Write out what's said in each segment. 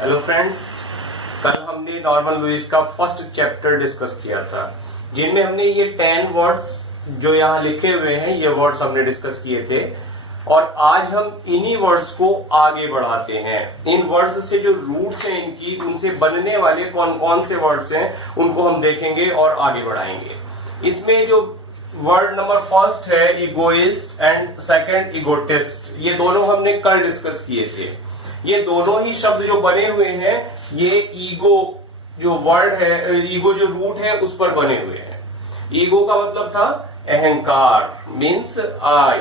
Hello friends, कल हमने Norman Louis का फर्स्ट चैप्टर डिस्कस किया था, जिनमें हमने ये 10 वर्ड्स जो यहाँ लिखे हुए हैं, ये वर्ड्स हमने डिस्कस किए थे। और आज हम इन्हीं वर्ड्स को आगे बढ़ाते हैं। इन वर्ड्स से जो रूट्स हैं इनकी, उनसे बनने वाले कौन कौन से वर्ड्स हैं उनको हम देखेंगे और आगे बढ़ाएंगे। इसमें जो वर्ड नंबर फर्स्ट है इगोइस्ट एंड सेकंड इगोटिस्ट, ये दोनों हमने कल डिस्कस किए थे। ये दोनों ही शब्द जो बने हुए हैं ये ईगो जो वर्ड है, ईगो जो रूट है उस पर बने हुए हैं। ईगो का मतलब था अहंकार, मीन्स आई।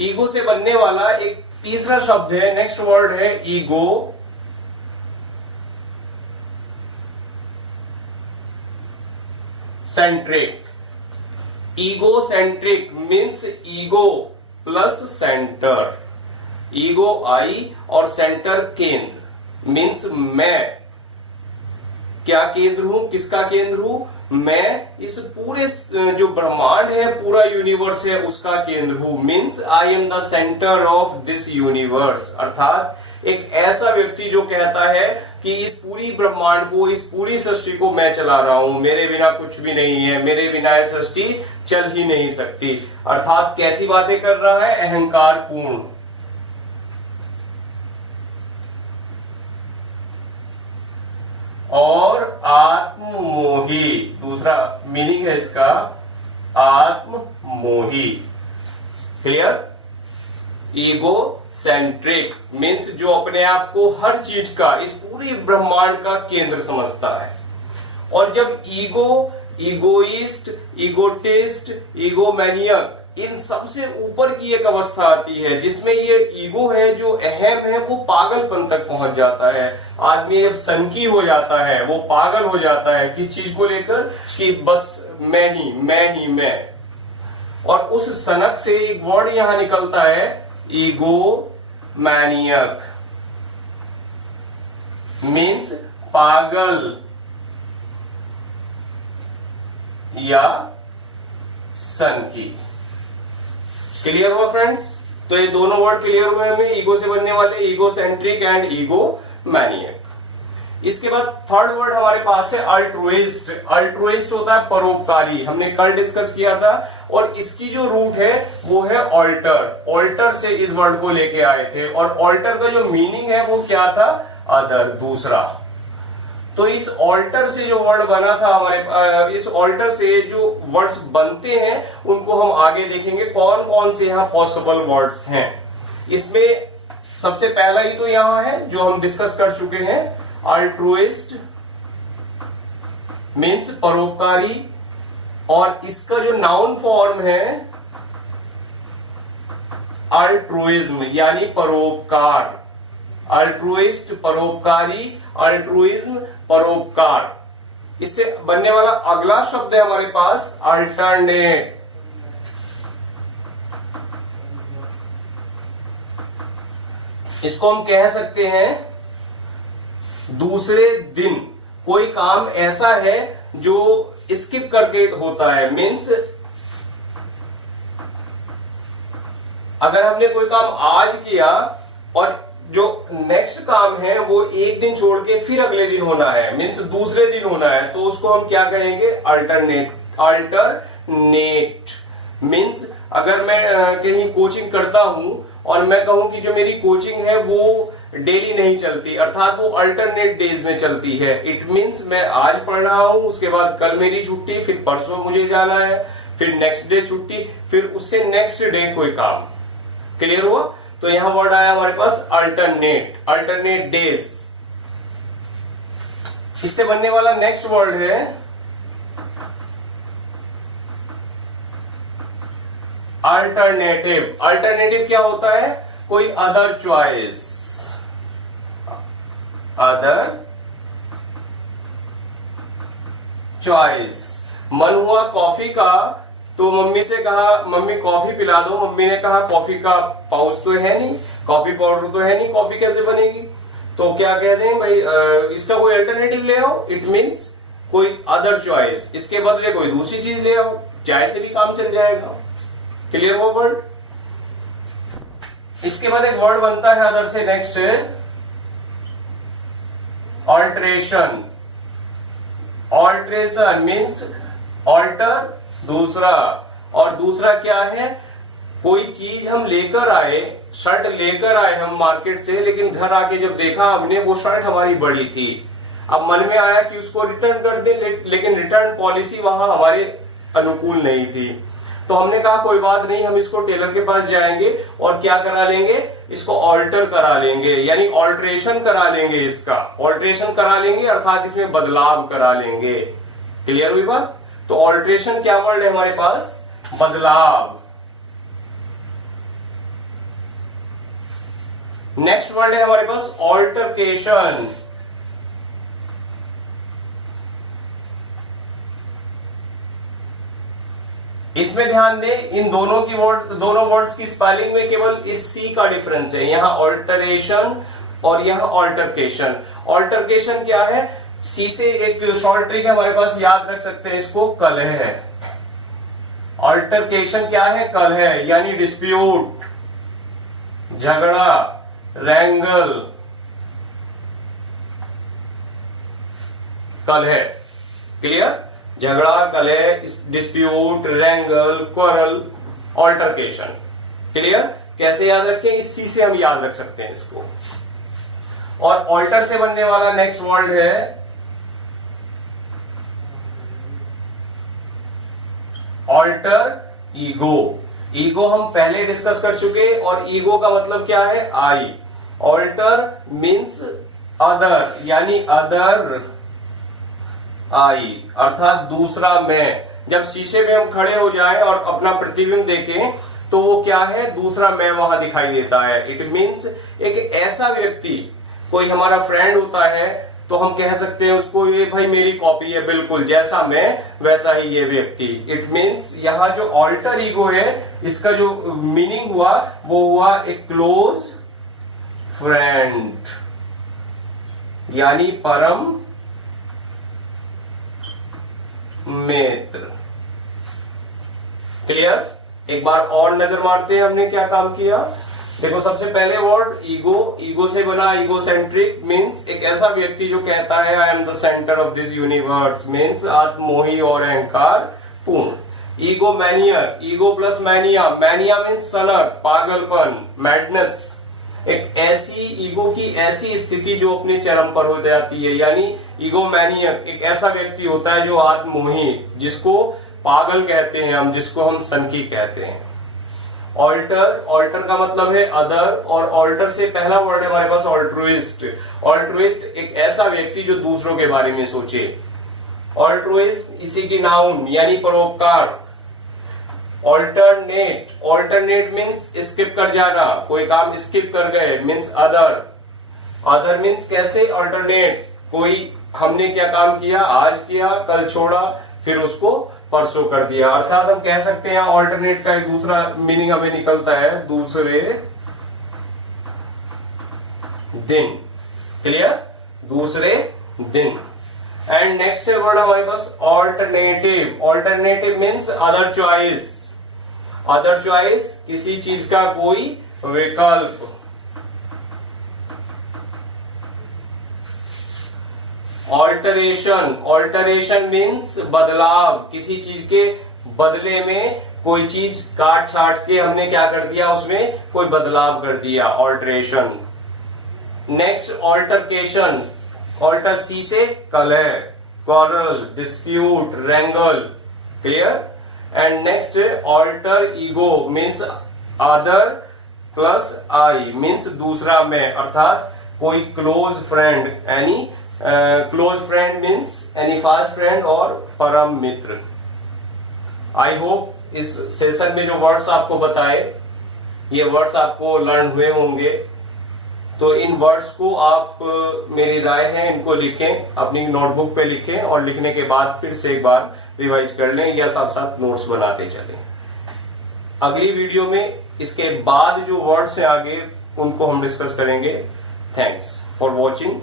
ईगो से बनने वाला एक तीसरा शब्द है, नेक्स्ट वर्ड है ego centric. Ego centric means ego plus centre, ego आई और सेंटर केंद्र, मीन्स मैं क्या केंद्र हूं, किसका केंद्र हूं, मैं इस पूरे जो ब्रह्मांड है, पूरा यूनिवर्स है, उसका केंद्र हूं। Means I am the centre of this universe. अर्थात एक ऐसा व्यक्ति जो कहता है कि इस पूरी ब्रह्मांड को, इस पूरी सृष्टि को मैं चला रहा हूं, मेरे बिना कुछ भी नहीं है, मेरे बिना यह सृष्टि चल ही नहीं सकती। अर्थात कैसी बातें कर रहा है, अहंकार पूर्ण। और आत्ममोही, दूसरा मीनिंग है इसका आत्ममोही। क्लियर? ईगो सेंट्रिक मीन्स जो अपने आप को हर चीज का, इस पूरी ब्रह्मांड का केंद्र समझता है। और जब ईगो, ईगोइस्ट, ईगोटिस्ट, ईगोमैनियक, इन सबसे ऊपर की एक अवस्था आती है जिसमें ये ईगो है जो अहम है, वो पागलपन तक पहुंच जाता है। आदमी जब सनकी हो जाता है, वो पागल हो जाता है किस चीज को लेकर, कि बस मैं ही मैं ही मैं। और उस सनक से एक वर्ड यहां निकलता है ईगो मैनियक, मीन्स पागल या सनकी। क्लियर हुआ फ्रेंड्स? तो ये दोनों वर्ड क्लियर हुए हमें, ईगो से बनने वाले, ego centric and ego maniac. इसके बाद थर्ड वर्ड हमारे पास है अल्ट्रुइस्ट। अल्ट्रुइस्ट होता है परोपकारी, हमने कल डिस्कस किया था। और इसकी जो रूट है वो है ऑल्टर। ऑल्टर से इस वर्ड को लेके आए थे, और ऑल्टर का जो मीनिंग है वो क्या था, अदर, दूसरा। तो इस ऑल्टर से जो वर्ड बना था हमारे, इस ऑल्टर से जो वर्ड्स बनते हैं उनको हम आगे देखेंगे कौन कौन से यहाँ पॉसिबल वर्ड्स हैं। इसमें सबसे पहला ही तो यहाँ है जो हम डिस्कस कर चुके हैं, अल्ट्रुइस्ट मीन्स परोपकारी। और इसका जो नाउन फॉर्म है अल्ट्रुइज्म यानी परोपकार। अल्ट्रुइस्ट परोपकारी, अल्ट्रुइज्म परोपकार। इससे बनने वाला अगला शब्द है हमारे पास अल्टरनेट। इसको हम कह सकते हैं दूसरे दिन। कोई काम ऐसा है जो स्किप करके होता है, मीन्स अगर हमने कोई काम आज किया और जो नेक्स्ट काम है वो एक दिन छोड़ के फिर अगले दिन होना है, मीन्स दूसरे दिन होना है, तो उसको हम क्या कहेंगे, अल्टरनेट। अल्टरनेट मीन्स अगर मैं कहीं कोचिंग करता हूं और मैं कहूं कि जो मेरी कोचिंग है वो डेली नहीं चलती, अर्थात वो अल्टरनेट डेज में चलती है। इट मीन्स मैं आज पढ़ रहा हूं, उसके बाद कल मेरी छुट्टी, फिर परसों मुझे जाना है, फिर नेक्स्ट डे छुट्टी, फिर उससे नेक्स्ट डे कोई काम। क्लियर हुआ? तो यहां वर्ड आया हमारे पास अल्टरनेट, अल्टरनेट डेज। इससे बनने वाला नेक्स्ट वर्ड है अल्टरनेटिव। अल्टरनेटिव क्या होता है, कोई अदर चॉइस, अदर चॉइस। मन हुआ कॉफी का, तो मम्मी से कहा मम्मी कॉफी पिला दो, मम्मी ने कहा कॉफी का पाउच तो है नहीं, कॉफी पाउडर तो है नहीं, कॉफी कैसे बनेगी, तो क्या कहते हैं भाई इसका कोई अल्टरनेटिव ले आओ। इट मीन्स कोई अदर चॉइस, इसके बदले कोई दूसरी चीज ले आओ, चाय से भी काम चल जाएगा। क्लियर वो वर्ड? इसके बाद एक वर्ड बनता है अदर से, next alteration, alteration means alter, दूसरा, और दूसरा क्या है, कोई चीज हम लेकर आए, शर्ट लेकर आए हम मार्केट से, लेकिन घर आके जब देखा हमने वो शर्ट हमारी बड़ी थी, अब मन में आया कि उसको रिटर्न कर दें, लेकिन रिटर्न पॉलिसी वहां हमारे अनुकूल नहीं थी, तो हमने कहा कोई बात नहीं, हम इसको टेलर के पास जाएंगे और क्या करा लेंगे, इसको ऑल्टर करा लेंगे, यानी ऑल्ट्रेशन करा लेंगे, इसका ऑल्ट्रेशन करा लेंगे अर्थात इसमें बदलाव करा लेंगे। क्लियर हुई बात? तो ऑल्ट्रेशन क्या वर्ड है हमारे पास, बदलाव। नेक्स्ट वर्ड है हमारे पास ऑल्टरकेशन। इसमें ध्यान दें, इन दोनों की दोनों वर्ड्स की स्पेलिंग में केवल इस सी का डिफरेंस है, यहां ऑल्टरेशन और यहां ऑल्टरकेशन। ऑल्टरकेशन क्या है, सी से एक शॉर्ट ट्रिक है हमारे पास, याद रख सकते हैं इसको, कलह है। ऑल्टरकेशन क्या है, कलह, यानी डिस्प्यूट, झगड़ा, रैंगल, कलह। क्लियर? झगड़ा, कलह, डिस्प्यूट, रैंगल, क्वारल, ऑल्टरकेशन। क्लियर? कैसे याद रखें, इसी से हम याद रख सकते हैं इसको। और ऑल्टर से बनने वाला नेक्स्ट वर्ड है ऑल्टर ईगो। ईगो हम पहले डिस्कस कर चुके, और ईगो का मतलब क्या है, आई। ऑल्टर मीन्स अदर, यानी अदर आई, अर्थात दूसरा मैं। जब शीशे में हम खड़े हो जाएं और अपना प्रतिबिंब देखें तो वो क्या है, दूसरा मैं वहां दिखाई देता है। इट मीन्स एक ऐसा व्यक्ति, कोई हमारा फ्रेंड होता है तो हम कह सकते हैं उसको, ये भाई मेरी कॉपी है, बिल्कुल जैसा मैं वैसा ही ये व्यक्ति। इट मीन्स यहाँ जो ऑल्टर ईगो है, इसका जो मीनिंग हुआ वो हुआ ए क्लोज फ्रेंड, यानी परम मित्र। क्लियर? एक बार और नजर मारते हैं हमने क्या काम किया। देखो, सबसे पहले वर्ड ईगो, ईगो से बना ईगोसेंट्रिक, मीन्स एक ऐसा व्यक्ति जो कहता है I am the centre of this universe, means आत्ममोही और अहंकार पूर्ण। Egomaniac, ego plus mania, mania means सनक, पागलपन, मैडनेस, एक ऐसी ईगो की ऐसी स्थिति जो अपने चरम पर हो जाती है, यानी ईगोमैनियक एक ऐसा व्यक्ति होता है जो आत्ममोही, जिसको पागल कहते हैं हम, जिसको हम सनकी कहते हैं। ऑल्टर, ऑल्टर का मतलब है अदर, और ऑल्टर से पहला वर्ड है हमारे पास ऑल्ट्रुइस्ट। ऑल्ट्रुइस्ट एक ऐसा व्यक्ति जो दूसरों के बारे में सोचे। ऑल्ट्रुइस्ट इसी की नाउन, यानी परोपकार। ऑल्टरनेट, ऑल्टरनेट मीन्स स्किप कर जाना, कोई काम स्किप कर गए, मीन्स अदर। अदर मीन्स कैसे, ऑल्टरनेट, कोई हमने क्या काम किया, आज किया, कल छोड़ा, फिर उसको परसों कर दिया। अर्थात हम कह सकते हैं ऑल्टरनेट का एक दूसरा मीनिंग हमें निकलता है दूसरे दिन। क्लियर? दूसरे दिन। एंड नेक्स्ट वर्ड हमारे पास alternative. Alternative means other choice. Other choice किसी चीज का कोई विकल्प। ऑल्टरेशन, ऑल्टरेशन मीन्स बदलाव, किसी चीज के बदले में कोई चीज काट छाट के हमने क्या कर दिया, उसमें कोई बदलाव कर दिया, ऑल्टरेशन। नेक्स्ट ऑल्टरकेशन, ऑल्टर सी से कलह, quarrel, dispute, wrangle. Clear? And next alter ego means other plus I, means दूसरा मैं, अर्थात कोई close friend, any close friend means any fast friend और परम मित्र। आई होप इस सेशन में जो वर्ड्स आपको बताए, ये वर्ड्स आपको लर्न हुए होंगे। तो इन वर्ड्स को आप, मेरी राय है, इनको लिखें, अपनी नोटबुक पे लिखें, और लिखने के बाद फिर से एक बार रिवाइज कर लें या साथ साथ नोट्स बनाते चलें। अगली वीडियो में इसके बाद जो वर्ड्स हैं आगे, उनको हम डिस्कस करेंगे। Thanks for watching.